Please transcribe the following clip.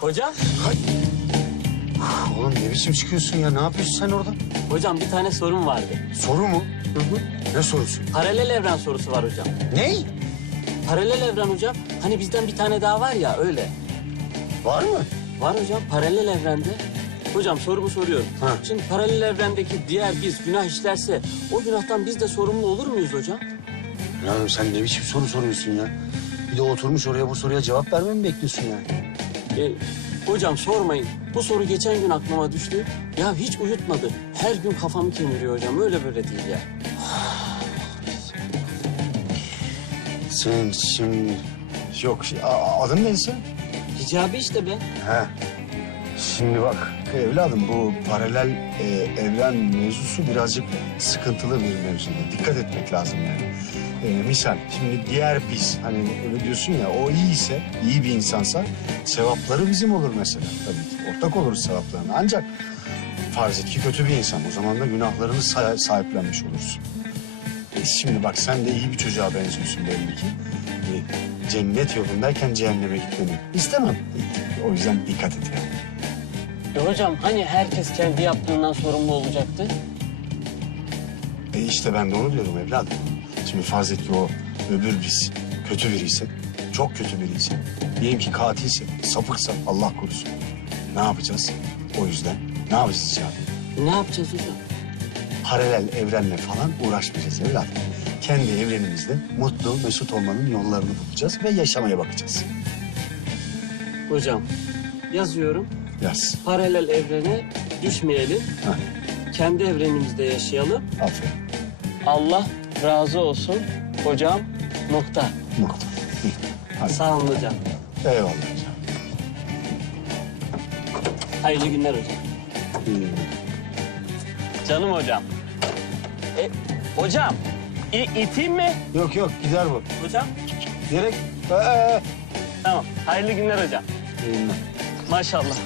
Hocam, Oğlum ne biçim çıkıyorsun ya? Ne yapıyorsun sen orada? hocam bir tane sorum vardı. Soru mu? Ne sorusu? Paralel evren sorusu var hocam. Ne? Paralel evren hocam. Hani bizden bir tane daha var ya öyle. Var mı? Var hocam paralel evrende. Hocam sorumu soruyorum. Ha. Şimdi paralel evrendeki diğer biz günah işlerse o günahtan biz de sorumlu olur muyuz hocam? Ya sen ne biçim soru soruyorsun ya? Bir de oturmuş oraya bu soruya cevap vermemi mi bekliyorsun ya? E, hocam sormayın. Bu soru geçen gün aklıma düştü. Ya hiç uyutmadı. Her gün kafamı kemiriyor hocam. Öyle böyle değil ya. Sen şimdi... Yok, a- adın ne senin? Hicabi işte be. He. Şimdi bak evladım bu paralel e, evren mevzusu birazcık sıkıntılı bir mevzu. Dikkat etmek lazım yani. E, misal şimdi diğer biz hani öyle diyorsun ya o iyiyse, iyi bir insansa sevapları bizim olur mesela. Tabii ki ortak oluruz sevaplarına. Ancak farz et ki kötü bir insan. O zaman da günahlarını sa- sahiplenmiş olursun. E, şimdi bak sen de iyi bir çocuğa benziyorsun belli ki. E, cennet yolundayken cehenneme gitmeni istemem. O yüzden dikkat et yani. E hocam hani herkes kendi yaptığından sorumlu olacaktı? E işte ben de onu diyorum evladım. Şimdi farz et ki o öbür biz kötü biri ise, çok kötü biri ise, diyelim ki katilse, sapıksa Allah korusun. Ne yapacağız? O yüzden ne yapacağız yani? Ne yapacağız hocam? Paralel evrenle falan uğraşmayacağız evladım. Kendi evrenimizde mutlu, mesut olmanın yollarını bulacağız ve yaşamaya bakacağız. Hocam yazıyorum. Yaz. Paralel evrene düşmeyelim. Heh, Kendi evrenimizde yaşayalım. aferin. Allah razı olsun hocam nokta. Nokta. Hı, Hadi. Sağ olun hocam. Eyvallah hocam. Hayırlı günler hocam. İyi. Canım hocam. E, hocam i- iteyim mi? Yok yok gider bu. Hocam Direkt. Ee, tamam. Hayırlı günler hocam. iyi günler. Maşallah.